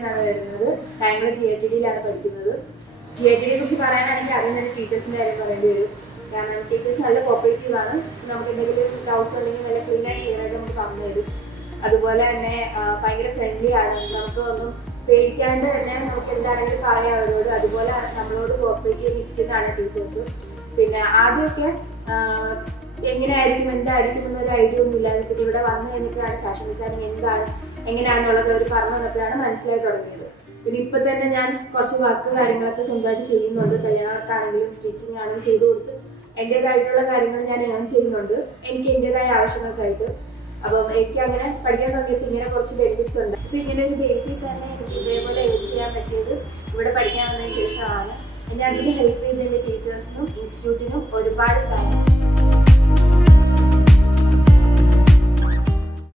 നിന്നാണ് വരുന്നത്. ബാംഗ്ലൂർ GITD പഠിക്കുന്നത്. GITD കുറിച്ച് പറയാനാണെങ്കിൽ ആദ്യം തന്നെ ടീച്ചേഴ്സിൻ്റെ കാര്യം പറയേണ്ടി വരും. കാരണം ടീച്ചേഴ്സ് നല്ല കോപ്പറേറ്റീവ് ആണ്. നമുക്ക് എന്തെങ്കിലും ഡൗട്ട് ഉണ്ടെങ്കിൽ നല്ല ക്ലിയർ ആയിട്ട് നമുക്ക് പറഞ്ഞു തരും. അതുപോലെ തന്നെ ഭയങ്കര ഫ്രണ്ട്ലി ആണ്. നമുക്ക് ഒന്നും പേടിക്കാണ്ട് തന്നെ നമുക്ക് എന്താണെങ്കിലും പറയാം അവരോട്. അതുപോലെ നമ്മളോട് കോപ്പറേറ്റ് ചെയ്ത് നിൽക്കുന്നതാണ് ടീച്ചേഴ്സ്. പിന്നെ ആദ്യമൊക്കെ എങ്ങനെയായിരിക്കും എന്തായിരിക്കും എന്നൊരു ഐഡിയ ഒന്നും ഇല്ലായിരുന്നു. പിന്നെ ഇവിടെ വന്നു കഴിഞ്ഞപ്പോഴാണ് ഫാഷൻ ഡിസൈനിങ് എന്താണ് എങ്ങനെയാണെന്നുള്ളത് അവർ പറഞ്ഞു തന്നപ്പോഴാണ് മനസ്സിലായി തുടങ്ങിയത്. പിന്നെ ഇപ്പം തന്നെ ഞാൻ കുറച്ച് വർക്ക് കാര്യങ്ങളൊക്കെ സ്വന്തമായിട്ട് ചെയ്യുന്നുണ്ട്. കല്യാണവർക്കാണെങ്കിലും സ്റ്റിച്ചിങ് ആണെങ്കിലും ചെയ്തു കൊടുത്ത് എൻ്റേതായിട്ടുള്ള കാര്യങ്ങൾ ഞാൻ ഏൺ ചെയ്യുന്നുണ്ട്, എനിക്ക് എൻ്റേതായ ആവശ്യങ്ങൾക്കായിട്ട്. അപ്പം എനിക്ക് അങ്ങനെ പഠിക്കാൻ തുടങ്ങിയപ്പോൾ ഇങ്ങനെ കുറച്ച് ബെനിഫിറ്റ്സ് ഉണ്ട്. അപ്പോൾ ഇങ്ങനെ ഒരു ബേസിക് തന്നെ എനിക്ക് ഇതേപോലെ ഏൺ ചെയ്യാൻ പറ്റിയത് ഇവിടെ പഠിക്കാൻ വന്നതിന് ശേഷമാണ്. എന്നെ അതിന് ഹെൽപ്പ് ചെയ്ത എൻ്റെ ടീച്ചേഴ്സിനും ഇൻസ്റ്റിറ്റ്യൂട്ടിനും ഒരുപാട് താങ്ക്സ്.